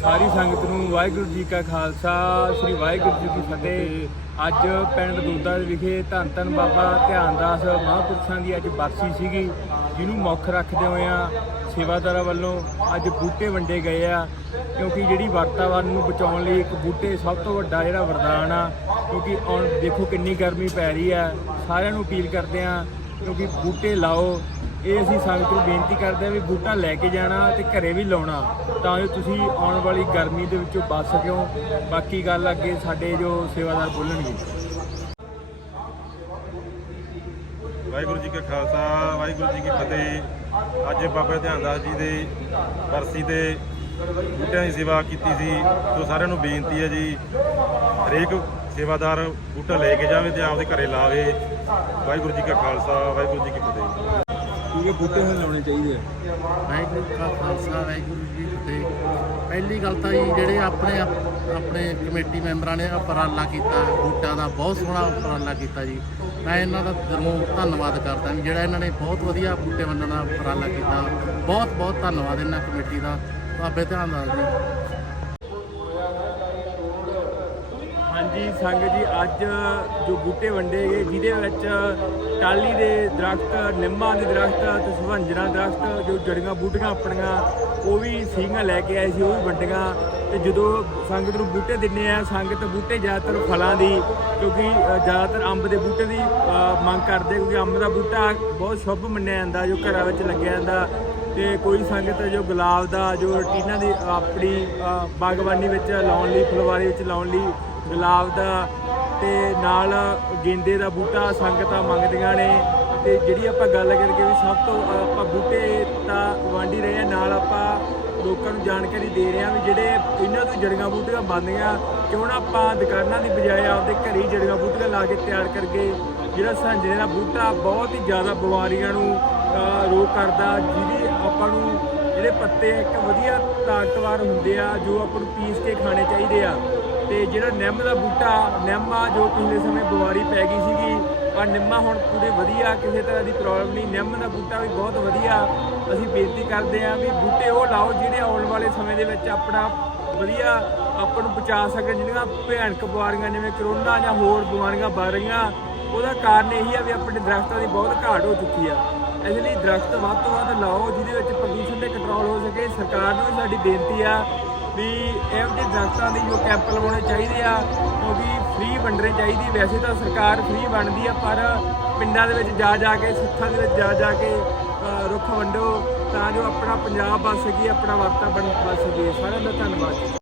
ਸਾਰੀ ਸੰਗਤ ਨੂੰ ਵਾਹਿਗੁਰੂ ਜੀ ਕਾ ਖਾਲਸਾ, ਸ੍ਰੀ ਵਾਹਿਗੁਰੂ ਜੀ ਕੀ ਫਤਿਹ। ਅੱਜ ਪਿੰਡ ਦੋਦਾ ਵਿਖੇ ਧੰਨ ਧੰਨ ਬਾਬਾ ਧਿਆਨਦਾਸ ਮਹਾਂਪੁਰਸ਼ਾਂ ਦੀ ਅੱਜ ਬਰਸੀ ਸੀਗੀ, ਜਿਹਨੂੰ ਮੁੱਖ ਰੱਖਦੇ ਹੋਏ ਆ ਸੇਵਾਦਾਰਾਂ ਵੱਲੋਂ ਅੱਜ ਬੂਟੇ ਵੰਡੇ ਗਏ ਆ, ਕਿਉਂਕਿ ਜਿਹੜੀ ਵਾਤਾਵਰਨ ਨੂੰ ਬਚਾਉਣ ਲਈ ਇੱਕ ਬੂਟੇ ਸਭ ਤੋਂ ਵੱਡਾ ਜਿਹੜਾ ਵਰਦਾਨ ਆ, ਕਿਉਂਕਿ ਹੁਣ ਦੇਖੋ ਕਿੰਨੀ ਗਰਮੀ ਪੈ ਰਹੀ ਆ, ਸਾਰਿਆਂ ਨੂੰ ਅਪੀਲ ਕਰਦੇ ਆ, ਕਿਉਂਕਿ ਬੂਟੇ ਲਾਓ ਇਹ ਅਸੀਂ ਸੰਗਤ ਨੂੰ ਬੇਨਤੀ ਕਰਦੇ ਆ ਵੀ ਬੂਟਾ ਲੈ ਕੇ ਜਾਣਾ ਤੇ ਘਰੇ ਵੀ ਲਾਉਣਾ, ਤਾਂ ਜੋ ਤੁਸੀਂ ਆਉਣ ਵਾਲੀ ਗਰਮੀ ਦੇ ਵਿੱਚੋਂ ਬਚ ਸਕੋ। ਬਾਕੀ ਗੱਲ ਅੱਗੇ ਸਾਡੇ ਜੋ ਸੇਵਾਦਾਰ ਬੋਲਣਗੇ। ਵਾਹਿਗੁਰੂ ਜੀ ਕਾ ਖਾਲਸਾ, ਵਾਹਿਗੁਰੂ ਜੀ ਕੀ ਫਤਿਹ। ਅੱਜ ਬਾਬਾ ਧਿਆਨਦਾਸ ਜੀ ਦੇ ਬਰਸੀ ਤੇ ਬੂਟਿਆਂ ਦੀ ਸੇਵਾ ਕੀਤੀ ਸੀ ਸੋ ਸਾਰਿਆਂ ਨੂੰ ਬੇਨਤੀ ਹੈ ਜੀ, ਹਰੇਕ ਸੇਵਾਦਾਰ ਬੂਟਾ ਲੈ ਕੇ ਜਾਵੇ ਤੇ ਆਪਦੇ ਘਰੇ ਲਾਵੇ। ਵਾਹਿਗੁਰੂ ਜੀ ਕਾ ਖਾਲਸਾ, ਵਾਹਿਗੁਰੂ ਜੀ ਕੀ ਫਤਿਹ। ਕਿਉਂਕਿ ਬੂਟੇ ਹੁਣ ਲਾਉਣੇ ਚਾਹੀਦੇ ਆ। ਵਾਹਿਗੁਰੂ ਜੀ ਕਾ ਖਾਲਸਾ, ਵਾਹਿਗੁਰੂ ਜੀ ਕੀ ਫਤਿਹ। ਪਹਿਲੀ ਗੱਲ ਤਾਂ ਜੀ, ਜਿਹੜੇ ਆਪਣੇ ਆਪਣੇ ਕਮੇਟੀ ਮੈਂਬਰਾਂ ਨੇ ਉਪਰਾਲਾ ਕੀਤਾ ਬੂਟਾਂ ਦਾ ਬਹੁਤ ਸੋਹਣਾ ਉਪਰਾਲਾ ਕੀਤਾ ਜੀ। ਮੈਂ ਇਹਨਾਂ ਦਾ ਦਿਲੋਂ ਧੰਨਵਾਦ ਕਰਦਾ ਵੀ ਜਿਹੜਾ ਇਹਨਾਂ ਨੇ ਬਹੁਤ ਵਧੀਆ ਬੂਟੇ ਵੰਡਣ ਦਾ ਉਪਰਾਲਾ ਕੀਤਾ। ਬਹੁਤ ਬਹੁਤ ਧੰਨਵਾਦ ਇਹਨਾਂ ਕਮੇਟੀ ਦਾ। ਬਾਬੇ ਧਿਆਨ ਦਾ ਜੀ। ਹਾਂਜੀ ਸੰਗਤ ਜੀ, ਅੱਜ ਜੋ ਬੂਟੇ ਵੰਡੇ ਗਏ, ਜਿਹਦੇ ਵਿੱਚ ਟਾਲੀ ਦੇ ਦਰਖਤ, ਨਿੰਮਾਂ ਦੇ ਦਰਖਤ ਤੇ ਸੁਹੰਜਣਾ ਦਰਖਤ, ਜੋ ਜੜੀਆਂ ਬੂਟੀਆਂ ਆਪਣੀਆਂ, ਉਹ ਵੀ ਸੀਗੀਆਂ ਲੈ ਕੇ ਆਏ ਸੀ, ਉਹ ਵੀ ਵੰਡੀਆਂ। ਤੇ ਜਦੋਂ ਸੰਗਤ ਨੂੰ ਬੂਟੇ ਦਿੰਨੇ ਆ, ਸੰਗਤ ਬੂਟੇ ਜ਼ਿਆਦਾਤਰ ਫਲਾਂ ਦੀ, ਕਿਉਂਕਿ ਜ਼ਿਆਦਾਤਰ ਅੰਬ ਦੇ ਬੂਟੇ ਦੀ ਮੰਗ ਕਰਦੇ, ਕਿਉਂਕਿ ਅੰਬ ਦਾ ਬੂਟਾ ਬਹੁਤ ਸ਼ੁਭ ਮੰਨਿਆ ਜਾਂਦਾ, ਜੋ ਘਰਾਂ ਵਿੱਚ ਲੱਗਿਆ ਜਾਂਦਾ। ਤੇ ਕੋਈ ਸੰਗਤ ਜੋ ਗੁਲਾਬ ਦਾ, ਜੋ ਰਟੀਨਾ ਦੀ ਆਪਣੀ ਬਾਗਬਾਨੀ ਵਿੱਚ ਲਾਉਣ ਲਈ, ਫੁਲਵਾਰੀ ਵਿੱਚ ਲਾਉਣ ਲਈ ਗੁਲਾਬ ਦਾ ਤੇ ਨਾਲ ਗੇਂਦੇ ਦਾ ਬੂਟਾ ਸੰਗਤਾਂ ਮੰਗਦੀਆਂ ਨੇ। ਤੇ ਜਿਹੜੀ ਆਪਾਂ ਗੱਲ ਕਰਕੇ ਵੀ ਸਭ ਤੋਂ ਆਪਾਂ ਬੂਟੇ ਤਾਂ ਵੰਡ ਰਹੇ ਆ, ਨਾਲ ਆਪਾਂ ਲੋਕਾਂ ਨੂੰ ਜਾਣਕਾਰੀ ਦੇ ਰਹੇ ਆ ਵੀ ਜਿਹੜੇ ਇਹਨਾਂ ਤੋਂ ਜੜੀਆਂ ਬੂਟੀਆਂ ਬਣਦੀਆਂ, ਕਿਉਂ ਨਾ ਆਪਾਂ ਦੁਕਾਨਾਂ ਦੀ ਬਜਾਏ ਆਪਦੇ ਘਰੇ ਹੀ ਜੜੀਆਂ ਬੂਟੀਆਂ ਲਾ ਕੇ ਤਿਆਰ ਕਰਕੇ ਜਿਹੜਾ ਸੰਜਰੇ ਦਾ ਬੂਟਾ ਬਹੁਤ ਹੀ ਜ਼ਿਆਦਾ ਬਿਮਾਰੀਆਂ ਨੂੰ ਅ, ਕਰਦਾ ਜਿਹਦੀ ਆਪਾਂ ਨੂੰ ਜਿਹੜੇ ਪੱਤੇ ਇੱਕ ਵਧੀਆ ਤਾਕਤਵਰ ਹੁੰਦੇ ਆ ਜੋ ਆਪਾਂ ਨੂੰ ਪੀਸ ਕੇ ਖਾਣੇ ਚਾਹੀਦੇ ਆ। ਤੇ ਜਿਹੜਾ ਨਿੰਮ ਦਾ ਬੂਟਾ ਨਿੰਮ ਆ ਜੋ ਪਿਛਲੇ ਸਮੇਂ ਬਿਮਾਰੀ ਪੈ ਗਈ ਸੀਗੀ ਪਰ ਨਿੰਮਾ ਹੁਣ ਪੂਰੇ ਵਧੀਆ ਕਿਸੇ ਤਰ੍ਹਾਂ ਦੀ ਪ੍ਰੋਬਲਮ ਨਹੀਂ। ਨਿੰਮ ਦਾ ਬੂਟਾ ਵੀ ਬਹੁਤ ਵਧੀਆ। ਅਸੀਂ ਬੇਨਤੀ ਕਰਦੇ ਆ ਵੀ ਬੂਟੇ ਉਹ ਲਾਓ ਜਿਹੜੇ ਆਉਣ ਵਾਲੇ ਸਮੇਂ ਦੇ ਵਿੱਚ ਆਪਣਾ ਵਧੀਆ ਆਪਾਂ ਨੂੰ ਬਚਾ ਸਕਣ ਜਿਹੜੀਆਂ ਭਿਆਨਕ ਬਿਮਾਰੀਆਂ ਜਿਵੇਂ ਕਰੋਨਾ ਜਾਂ ਹੋਰ ਬਿਮਾਰੀਆਂ ਵੱਧ ਰਹੀਆਂ। ਉਹਦਾ ਕਾਰਨ ਇਹੀ ਆ ਵੀ ਆਪਣੇ ਦਰਖਤਾਂ ਦੀ ਬਹੁਤ ਘਾਟ ਹੋ ਚੁੱਕੀ ਆ। ਇਸ ਲਈ ਦਰਖਤ ਵੱਧ ਤੋਂ ਵੱਧ ਲਾਓ, ਜਿਹਦੇ ਵਿੱਚ ਪ੍ਰਦੂਸ਼ਣ ਤੇ ਕੰਟਰੋਲ ਹੋ ਸਕੇ। ਸਰਕਾਰ ਨੂੰ ਵੀ ਸਾਡੀ ਬੇਨਤੀ ਆ ਵੀ ਇਹੋ ਜਿਹੇ ਦਰਖਤਾਂ ਦੀ ਜੋ ਕੈਂਪ ਲਗਾਉਣੇ ਚਾਹੀਦੇ ਆ ਕਿਉਂਕਿ ਫ੍ਰੀ ਵੰਡਣੇ ਚਾਹੀਦੀ। ਵੈਸੇ ਤਾਂ ਸਰਕਾਰ ਫ੍ਰੀ ਵੰਡਦੀ ਆ, ਪਰ ਪਿੰਡਾਂ ਦੇ ਵਿੱਚ ਜਾ ਜਾ ਕੇ, ਸਿੱਖਾਂ ਦੇ ਵਿੱਚ ਜਾ ਜਾ ਕੇ ਰੁੱਖ ਵੰਡੋ, ਤਾਂ ਜੋ ਆਪਣਾ ਪੰਜਾਬ ਬਚ ਸਕੇ, ਆਪਣਾ ਵਾਤਾਵਰਨ ਬਚ ਸਕੇ। ਸਾਰਿਆਂ ਦਾ ਧੰਨਵਾਦ।